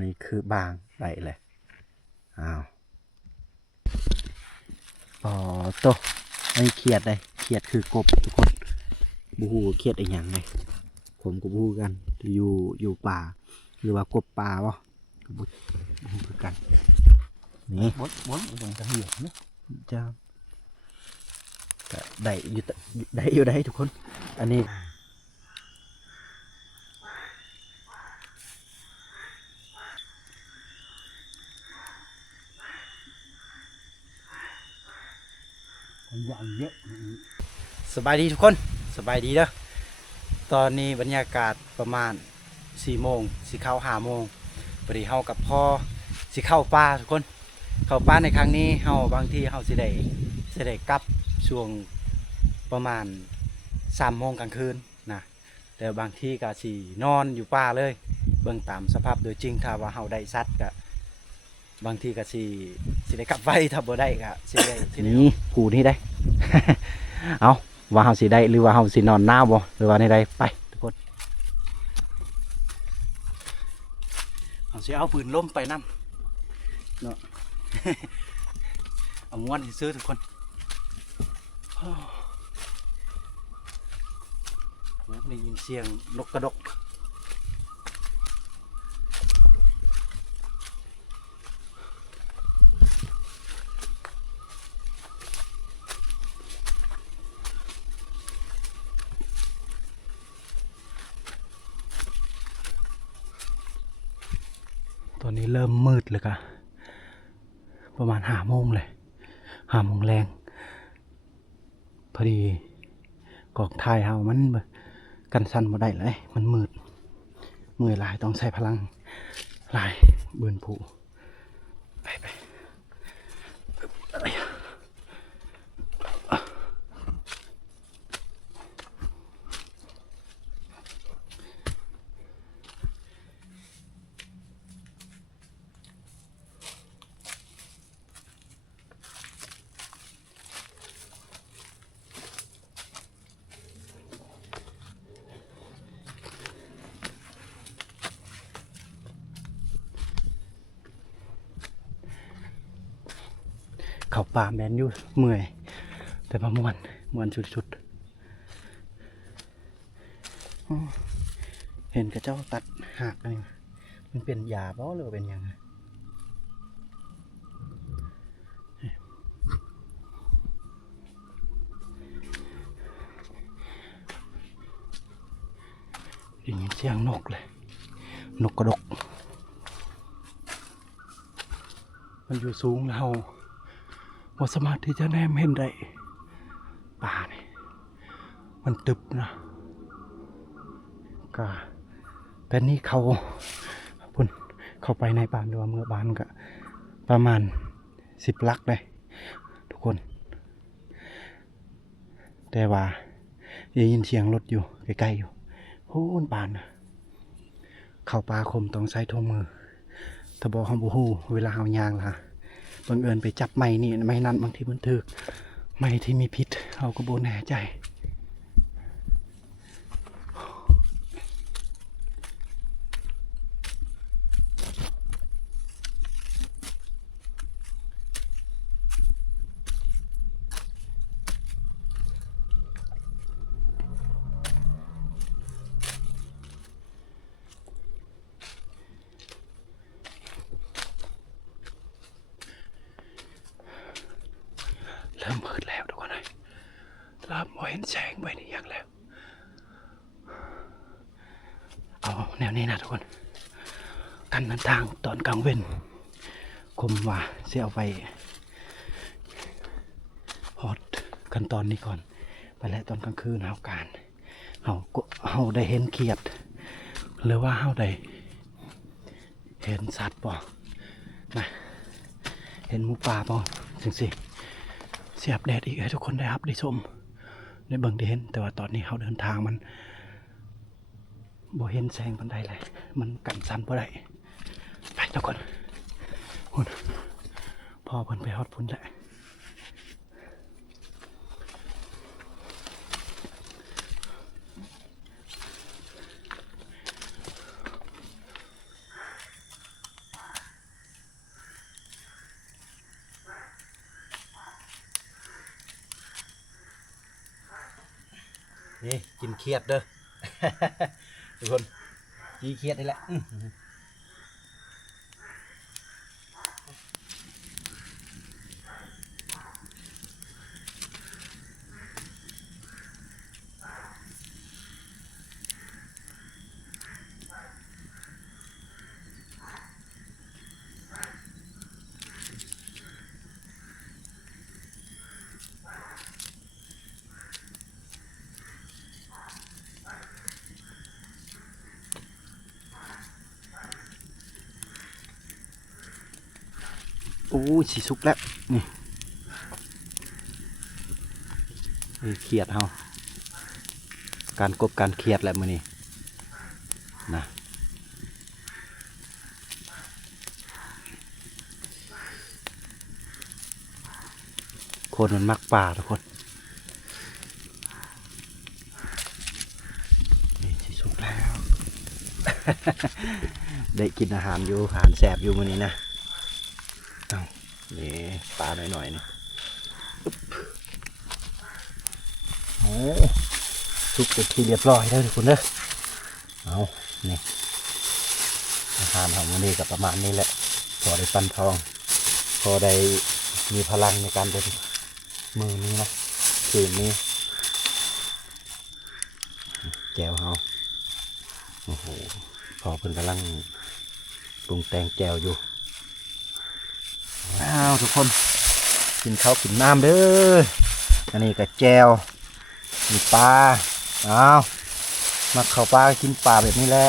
นนี้คือบางได้เลยอ้าวอ๋อโตไอ้เขียดเลยเขียดคือกบทุกคนบูฮูเขียดไอ้หยังไงผมกับบูฮูกันอยู่ป่าหรือว่ากบป่าวะกับบูฮูคือกันนี่ม้วนตรงจะเหี่ยวนะจะได้อยู่ได้ทุกคนอันนี้สบายดีทุกคนสบายดีเด้อตอนนี้บรรยากาศประมาณ4 โมงสิเข้า5 โมงพอดีเฮากับพ่อสิเข้าป่าทุกคนเข้าป่าในครั้งนี้เฮาบางทีเฮาสิได้กลับช่วงประมาณ3 โมงกลางคืนนะแต่บางทีก็สินอนอยู่ป่าเลยเบิ่งตามสภาพโดยจริงถ้าว่าเฮาได้สัตว์ก็บางทีก็สิได้กลับไว้ถ้าบ่ได้ก็สิได้นี่ผู้นี่ได้ เอาว่าเฮาสิได้หรือว่าเฮาสินอนหน้าบ่หรือว่าในใดไปทุกคนเฮาสิเอาปืนล้มไปนำเนาะ เอาม้วนซื้อทุกคนโอ้ได้ยินเสียงนกกระดกตอนนี้เริ่มมืดเลยค่ะประมาณ5 โมงเลย5 โมงแรงพอดีกองถ่ายเฮามันกันสั่นบ่ได้เลยมันมืดหลายต้องใช้พลังหลายเบือนผูไปเขาป่าแมนอยู่เมื่อยแต่พอม่วนชุดเห็นกระเจ้าตัดหักอะไรมันเป็นยาบ่หรือเป็นยังไงได้ยินเสียงนกเลยนกกระดกมันอยู่สูงแล้วบ่สามารถที่จะแนมเห็นได้ป่านี่มันตึบนะก็แต่นี่พุ่นเข้าไปในบ้านหรือว่าเมื่อบ้านก็ประมาณ10 ลักเลยทุกคนแต่ว่าได้ยินเสียงรถอยู่ใกล้ๆอยู่โอ้นบ้านนะเข้าป่าคมต้องใช้ถุงมือถ้าบอกเขาบูฮูเวลาเอายางล่ะบังเอิญไปจับไม้นี่ไม้นั้นบางทีมันถึกไม้ที่มีพิษเขาก็บ่แน่ใจเริ่มมืดแล้วทุกคนเลยเริ่มเห็นแสงไปนี่อย่างแล้วเอาแนวนี้นะทุกคนกันเดินทางตอนกลางเว้นคมว่าเสียเอาไปฮอดกันตอนนี้ก่อนไปแล้วตอนกลางคืนเราได้เห็นเขียดหรือว่าเราได้เห็นสัตว์ป่ะนะเห็นหมูป่าป่ะสิเสียบแดดอีกให้ทุกคนได้รับได้ชมได้เบิ่งได้เห็นแต่ว่าตอนนี้เขาเดินทางมันบ่เห็นแสงบันไดเลยมันกันสั่นบ่ได้ไปทุกคนพ่อเพิ่นไปฮอดพุ่นแหละ นี่กินเครียดเด้อ ทุกคนกินเครียดนี่แหละโอ้ยสีสุกแล้วนี่เครียดเฮาการกบการเครียดแหละมื้อนี้นะคนมันมักป่าทุกคนนี่สีสุกแล้ว ได้กินอาหารอยู่อาหารแสบอยู่มื้อนี้นะนี่ปลาหน่อยๆนี่โอ้สุกเป็นที่เรียบร้อยแล้วทุกคนเด้อเอานี่อาหารของมันนี่ก็ประมาณนี้แหละพอได้ปั้นทองพอได้มีพลังในการเดินมือนี้นะคืนนี้แจวเฮาโอ้โหพอเพิ่นกำลังปรุงแต่งแจวอยู่ว้าวทุกคนกินข้าวกินน้ำเด้ออันนี้ก็แจวมีปลาอ้าวมาเข้าปลากินปลาแบบนี้แหละ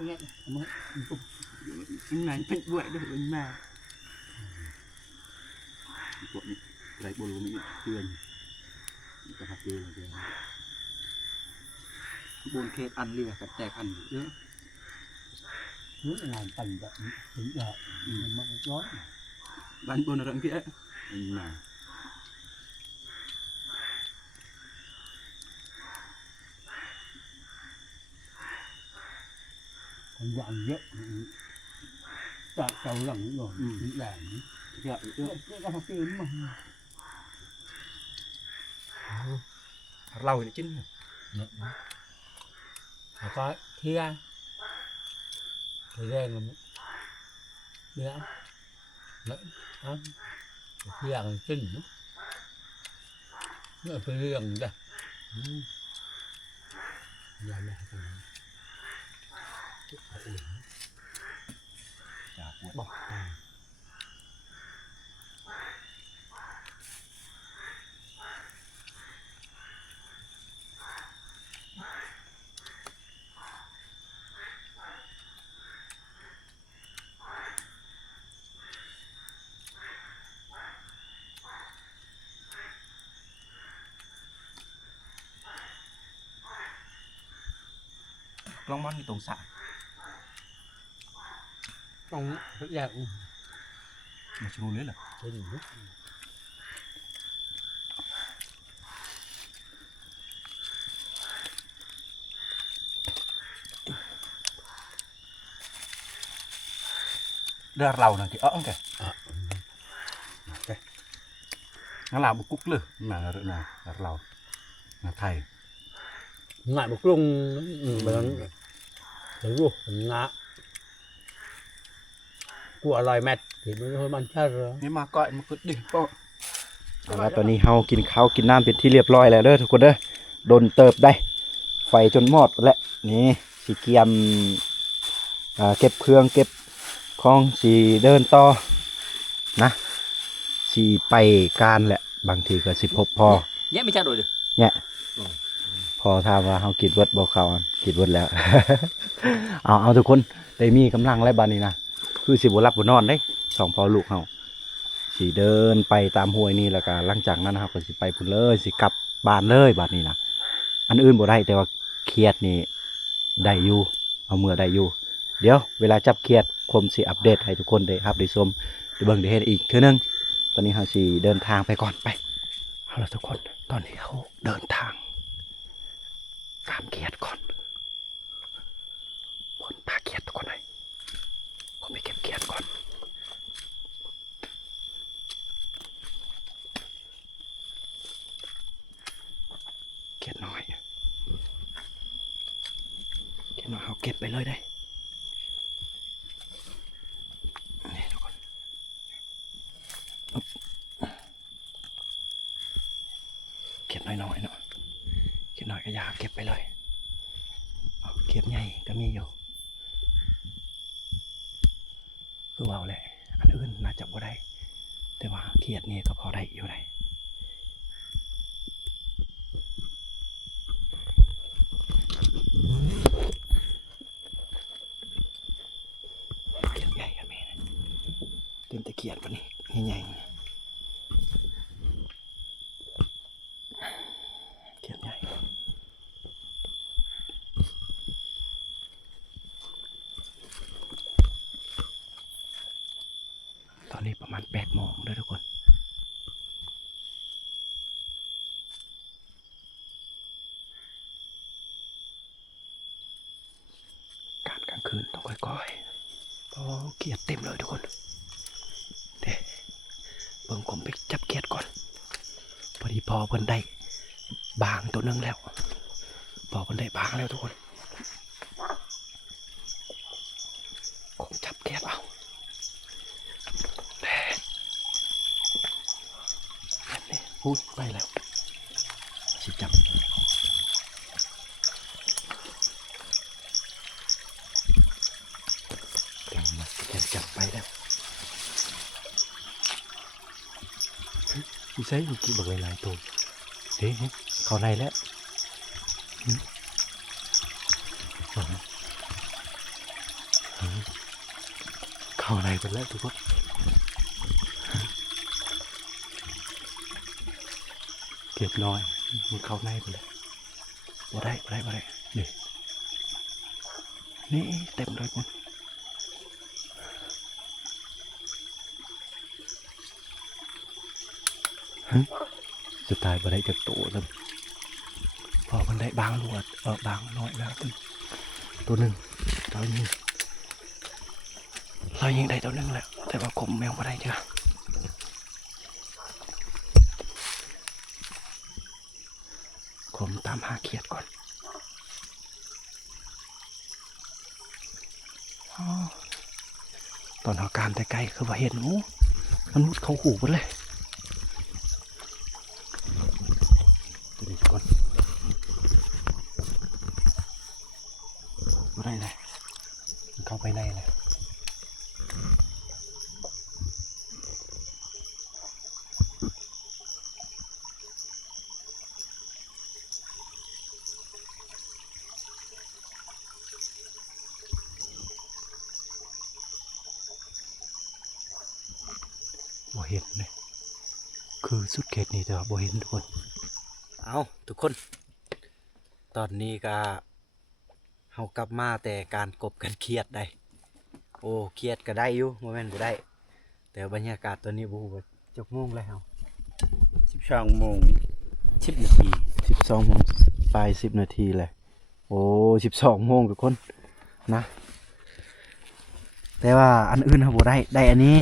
không nghe này thích vậy được bên mà lấy bồ lúa mình tươi cái hạt tươi là bồn khét ăn lìa cả tẹt ăn nữa nước làm tầng vậy đúng rồi mà cái gió bán bồn rộng kia mà còn dọn dẹp tại cầu lần rồi làm dạ cái hạt tươi mà lâu thì chín có thia thời gian là nữa đấy ăn thia là chín nữa phải riêng đây giờ này bọc long món như tồn xạ trong rất dạng mà chú lấy là trên nước đưa lầu này cái ớn kìa nó làm một cúc lửa mà rồi nào đặt lầu là thầy ngại một lông mà nó ruột ngã của loài mẹt thì nó hơi man char rồi nhưng mà coi một chút đi po ตอนนี้เฮากินข้าวกินน้ำเป็นที่เรียบร้อยแล้วเด้อทุกคนเด้อโดนเติบได้ไฟจนมอดแล้วนี่สีเกียมเก็บเครื่องเก็บของสีเดินต่อนะสีไปการแหละบางทีก็สิพบพอ nhé mới trao đổi được เนี่ย พอถามว่าเฮากินเบิดบ่เข้าอันกินเบิดแล้ว เอาทุกคนได้มีกำลังแล้วบัดนี้นะคือสิบ่หลับบ่นอนเด้สองพ่อลูกเฮาสิเดินไปตามห้วยนี่แล้วก็หลังจากนั้นนะครับก็สิไปพุ่นเลยสิกลับบ้านเลยบัดนี้นะอันอื่นบ่ได้แต่ว่าเครียดนี่ได้อยู่เอามือได้อยู่เดี๋ยวเวลาจับเครียดคมสิอัปเดตให้ทุกคนได้รับได้ชมได้เบิ่งได้เห็นอีกเทื่อนึงตอนนี้เฮาสิเดินทางไปก่อนไปเอาล่ะทุกคนตอนนี้เฮาเดินทางตามเครียดก่อนผลพาเครียดทุกคนเลยผมไปเก็บเครียดก่อนเครียดน้อยเอาเก็บไปเลยได้นี่ทุกคนเก็บน้อยๆเนาะเก็บน้อยก็อยากเก็บไปเลยเอาเก็บใหญ่ก็มีอยู่คือว่าแหละอันอื่นน่าจะบ่ได้แต่ว่าเครียดนี่ก็พอได้อยู่ได้เต็มตะเกียบปะนี่ใหญ่ๆเกียบใหญ่ตอนนี้ประมาณ8 โมงด้วยทุกคนการกลางคืนต้องค่อยๆเพราะเกียบเต็มเลยทุกคนเบิ่งผมไปจับเกียดก่อนพอดีพอเพิ่นได้บางตัวนึงแล้วพอเพิ่นได้บางแล้วทุกคนผมจับเกียดเอาแบบนี้พูดไปแล้วสิจับเก่งมากจับไปแล้วพี่ใช้เมื่อกี้บอกหลายๆตัวเฮ้ยเข้าในแล้วเข้าในไปแล้วทุกคนเก็บน้อยมันเข้าในไปเลยบ่ได้นี่เต็มเลยคุณสุดท้ายบ่ได้จากตัวแล้วพอมันได้บางลวดบางน้อยแล้วตัวหนึ่งเรายิงได้ตัวหนึ่งแล้วแต่ว่าคมแมวบ่ได้จ้ะคมตามหาเขียดก่อนตอนหาการแต่ไกลคือว่าเห็นงูมันมุดเข้าหูไปเลยตัวนี้ก่อนบ่ได้เลยมันเข้าไปในเลยบ่เห็นเลยคือสุดเขตนี่แต่ว่าบ่เห็นทุกคนเอาทุกคนตอนนี้ก็เฮากลับมาแต่การกบกันเครียดได้โอ้เครียดก็ได้อยู่โมเมนต์บ่ได้แต่บรรยากาศตอนนี้บ่ฮู้ว่าจักโมงแล้วเฮา12:10 นาที12 โมงปลาย10 นาทีเลยโอ้12 โมงทุกคนนะแต่ว่าอันอื่นเฮาบ่ได้อันนี้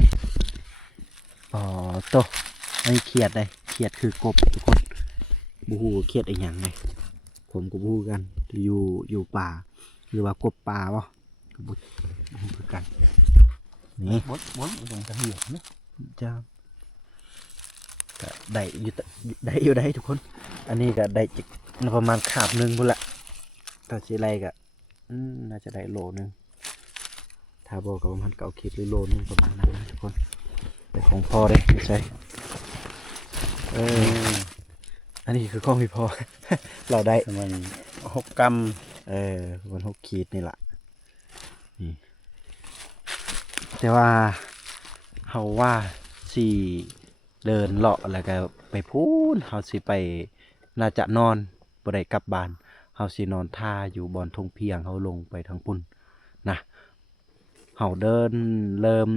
โตอันนี้เครียดได้เครียดคือกบทุกคนบ่ฮู้ว่าเครียดอีหยังเลยผมก็บ่ฮู้กันอยู่ป่าหรือว่ากบป่าบ่ก็บ่ฮู้คือกันนี่บดตรงตะเหียบนะจ้าก็ได้อยู่ได้ทุกคน อันนี้ก็ได้ประมาณขาบหนึ่งพุ่นละถ้าสิไรก็น่าจะได้โลนึงถ้าบอกกับประมาณ9 ขีดหรือโลนึงประมาณนั้นนะทุกคนแต่ของพ่อได้ไม่ใช่ อันนี้คือข้องพี่พอ เราได้ ประมาณ6 กรัม มัน6 ขีดนี่แหละนี่แต่ว่าเขาว่าสิเดินเลาะแล้วก็ไปพูนเขาสิไปน่าจะนอนบ่ได้กลับบ้านเขาสินอนท่าอยู่บอนทงเพียงเขาลงไปทางปุ่นนะเขาเดินเริ่ม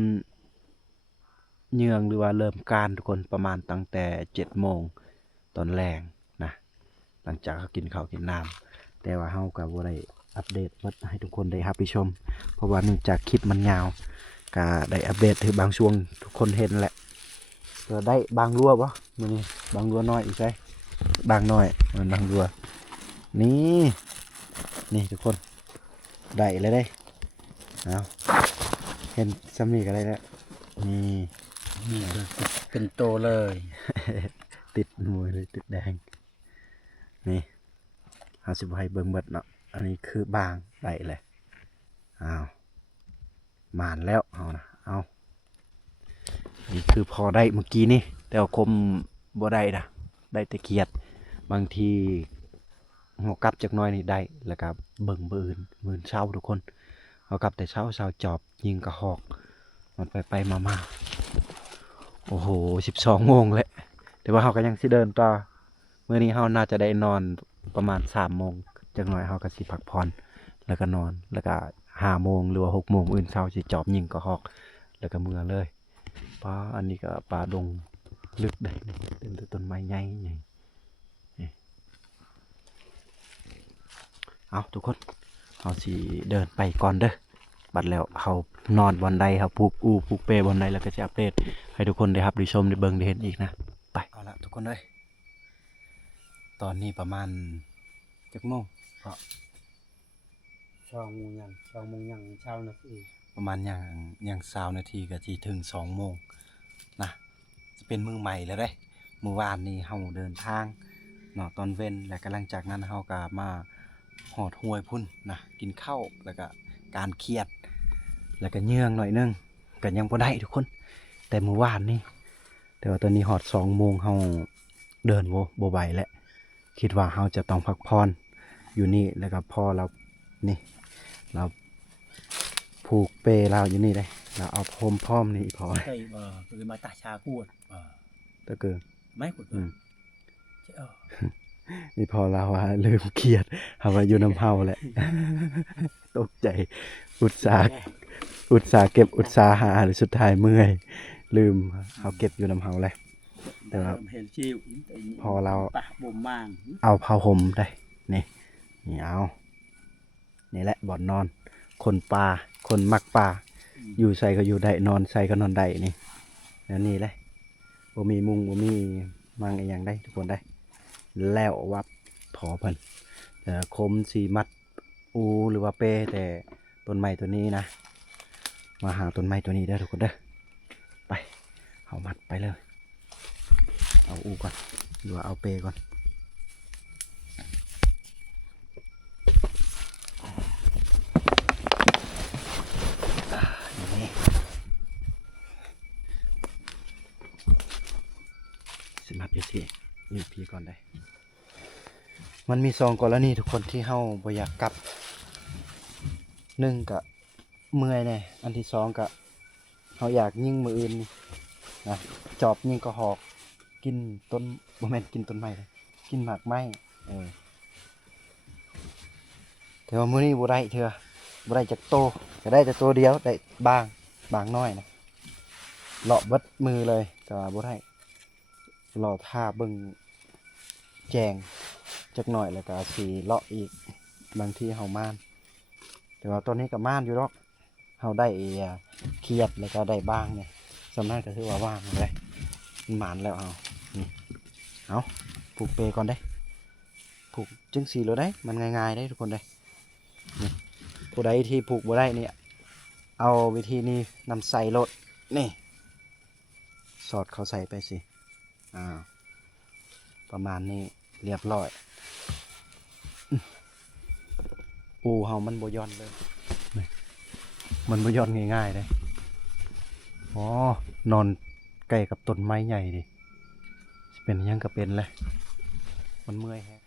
เยืองหรือว่าเริ่มการทุกคนประมาณตั้งแต่7 โมงตอนแรงนะหลังจากเขากินข้าวกินน้ำแต่ว่าเขาก็บ่ได้อัปเดตมาให้ทุกคนได้รับไปชมเพราะว่าเนื่องจากคลิปมันยาวก็ได้อัปเดตถึงบางช่วงทุกคนเห็นแหละก็ได้บางรัวปะมื้อนี้บางรัวน้อยอีกใช่บางน้อยมันบางรัวนี่นี่ทุกคนได้เลยได้เอาเห็นซ้ำนี่ก็ได้แล้วนี่ นี่เป็นโตเลย ติดมวยเลยติดแดงนี่เอาสิบให้เบิ่งเบิดเนาะอันนี้คือบางได้เลยอ้าวมานแล้วเอานะเอานี่คือพอได้เมื่อกี้นี่แต่ว่าคมบ่ได้นะได้แต่เกียดบางทีหัวกลับจากหน้อยนี่ได้แล้วก็เบิ่งเบิ่นมื่นเช้าทุกคนเอากลับแต่เช้าจอบยิงกระหอกมันไปมาโอ้โห12 โมงแล้วแต่ว่าเขาก็ยังสิเดินต่อเมื่อนี้เขาน่าจะได้นอนประมาณ3 โมงจากหน่อยเขาก็สิพักผ่อนแล้วก็นอนแล้วก็5 โมงหรือว่า6 โมงอื่นเช้าสิจอบยิงกระหอกแล้วก็เมื่อเลยปลาอันนี้ก็ปลาดงลึกได้เป็นต้นไม้ใหญ่ใหญ่เอาทุกคนเขาสิเดินไปก่อนเด้อบัดแล้วเขานอนบนใดเขาผูกเปบนใดแล้วก็จะอัปเดตให้ทุกคนได้รับได้ชมได้เบิ่งได้เห็นอีกนะไปเอาละทุกคนเลยตอนนี้ประมาณจักโมงเพราะ 2 โมงยังเช้านะพี่ ประมาณอย่าง20 นาทีก็ที่ถึง2 โมงนะจะเป็นมือใหม่แล้วเด้เมื่อวานนี้เราเดินทางเนาะตอนเว้นและก็หลังจากนั้นเราก็มาหอดห้วยพุ่นนะกินข้าวแล้วก็การเครียดแล้วก็เยื่องหน่อยนึงก็ยังบ่ได้ทุกคนแต่เมื่อวานนี้แต่ว่าตอนนี้หอด2 โมงเราเดินบ่ไหวแล้วคิดว่าเราจะต้องพักผ่อนอยู่นี่แล้วก็พอเรานี่เราผูกเปเราอยู่นี่เลยเราเอาพรมพร้อมนี่พอ ใช่คือมาตาชากูดตะเกิง ไม่กดใช่นี่พอเราว่าลืมเครียดเอามาอยู่น้ำเฮาแหละ ตกใจอุตสาห์เก็บอุตสาหะหรือสุดท้ายเมื่อยลืมเอาเก็บอยู่น้ำเฮาเลยแต่ว่า เห็นชิว พอเรา ปะบ่มมาง เอาผ้าห่มได้นี่เอานี่แหละบ่อนนอน คนป่าคนมักป่าอยู่ใส่ก็อยู่ได้นอนใส่ก็นอนได้นี่แล้วนี่เลยบ่มีมุงบ่มีมังอะไรอย่างได้ทุกคนได้แล้ววับถอเพิ่นคมสีมัดอูหรือว่าเป้แต่ต้นไม้ตัวนี้นะมาหาต้นไม้ตัวนี้ได้ทุกคนเด้อไปเอามัดไปเลยเอาอูก่อนหรือว่าเอาเป้ก่อนนี่สิมัดอยู่ที่นี่พี่ก่อนได้มันมี2 กรณีทุกคนที่เฮาบ่อยากกลับ1ก็เมื่อยแน่อันที่2ก็เฮาอยากยิงมืออื่นนะจอบยิงกระหอกกินต้นบ่แม่นกินต้นไม้เลยกินหมากไม้แต่ว่ามื้อนี้บ่ได้เทื่อบ่ได้จักโตก็ได้แต่ตัวเดียวได้บางน้อยนะเลาะเบิดมือเลยแต่ว่าบ่ได้รอท่าเบิ่งแจงจักหน่อยแล้วก็สีเลาะอีกบางทีเฮาม่านแต่ว่าตอนนี้ก็ม่านอยู่หรอกเฮาได้เครียดแล้วก็ได้บ้างเนี่ยสำนักก็ถือว่าว่างเลยมันหมานแล้วเอาผูกเปก่อนได้ผูกจึงสีเลยได้มันง่ายๆได้ทุกคนได้นี่ผู้ใดที่ผูกบ่ได้เนี่ยเอาวิธีนี้นำใส่รถนี่สอดเขาใส่ไปสิประมาณนี้เรียบร้อยปูเฮามันบ่ย่อนเลยมันบ่ย่อนง่ายๆเลยอ๋อนอนใกล้กับต้นไม้ใหญ่ดิเป็นยังก็เป็นเลย มันเมื่อยแฮะ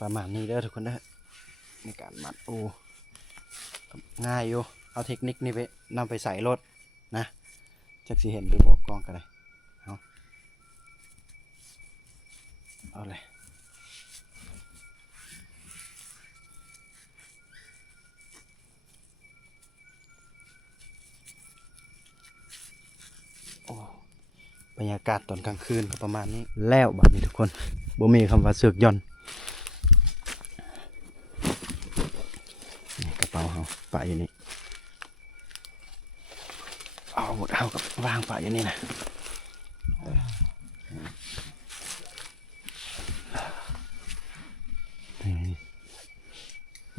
ประมาณนี้เด้อทุกคนเด้อในการมัดโอ้ง่ายอยู่เอาเทคนิคนี้ไปนำไปใส่รถนะจักสิเห็นหรือบอกกล้องกันเลยเอาเลยโอ้บรรยากาศตอนกลางคืนก็ประมาณนี้แล้วบัดนี้ทุกคนบ่มีคำว่าเสือกย่อนนี่กระเป๋าเฮาปะอยู่นี่เอาหมดเอากับวางปะอยู่นี่นะนี่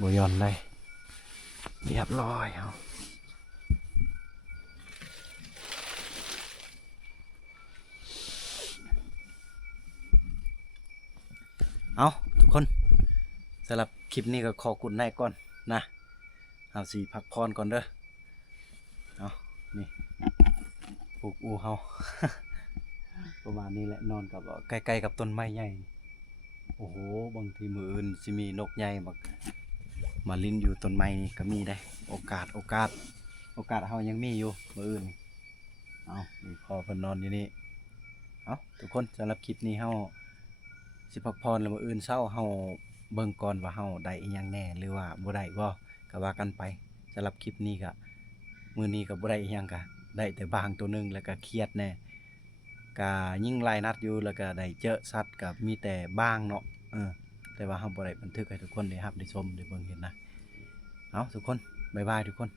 บ่ย่อนเลยเรียบร้อยเฮาเอาทุกคนสำหรับคลิปนี้ก็ขอกุณนายก่อนนะเอาสิพักผ่อนก่อนเด้อเอานี่ปลูกอูเฮา ประมาณนี้แหละนอนกับใกล้ๆกับต้นไม้ใหญ่โอ้โหบางทีมืออื่นสิมีนกใหญ่มาลิ้นอยู่ต้นไม้นี่ก็มีได้โอกาสเฮายังมีอยู่มืออื่นนี่เอานี่พอเพิ่นนอนอยู่นี่เอาทุกคนสำหรับคลิปนี้เฮาสิพักผ่อนแล้วมื้ออื่นเช้าเฮาเบิ่งก่อนว่าเฮาได้อีหยังแน่หรือว่าบ่ได้บ่ก็ว่ากันไปสำหรับคลิปนี้ก็มื้อนี้ก็บ่ได้อีหยังก็ได้แต่บางตัวหนึงแล้วก็เครียดแน่ก็ยิ่งหลายนัดอยู่แล้วก็ได้เจอสัตว์ก็มีแต่บ้างเนาะแต่ว่าเฮาบ่ได้บันทึกให้ทุกคนได้รับได้ชมได้เบิ่งเห็นนะเอาทุกคนบ๊ายบายทุกคน